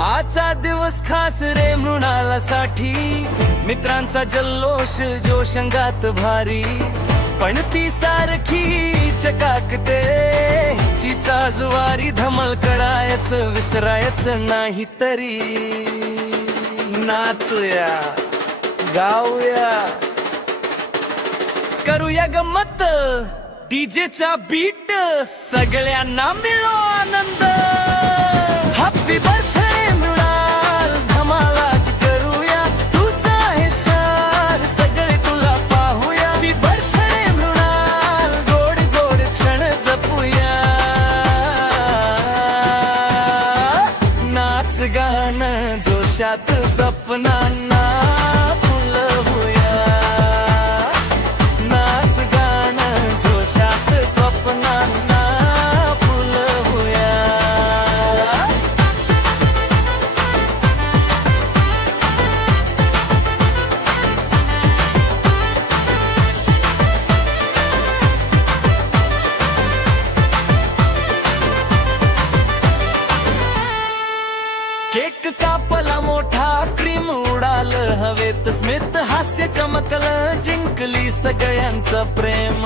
आजचा दिवस खास रे मृणालासाठी, मित्रांचा जल्लोष जोशंगात भारी, पण ती सारखी चकाकते हिचीचा ज्वारी, धमल कडायचं विसरायचं नाही तरी. नाचूया गाऊया करूया गम्मत, डीजेचा बीट सगळ्यांना मिळो आनंद. हॅपी बर्थडे मृणाल, धमालाच करूया, तुझा आहे स्टार, सगळे तुला पाहूया. हॅपी बर्थडे मृणाल, गोड गोड क्षण जपूया. नाच गाणं जोशात सपनांना फुलवूया. नाच गाणं जोशात स्वप्नांना फुलवूया. केक कापला मोठा, क्रीम उडालं हवेत, स्मित हास्य चमकलं, जिंकली सगळ्यांचं प्रेम.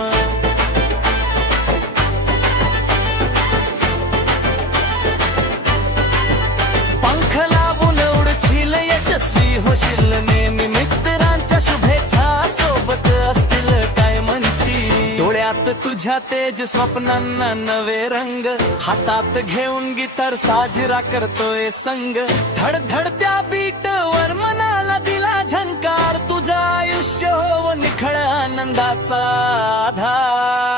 पंख लावून उडशील, यशस्वी होशील नेहमी, मित्रांच्या शुभेच्छा सोबत असतील काय म्हणची. डोळ्यात तुझ्या तेज, स्वप्नांना नवे रंग, हातात घेऊन गिटार साजरा करतोय संग. धडधडत्या बीट वर मनाला दिला झंकार, तुझं आयुष्य हो निखळ आनंदाचा आधार.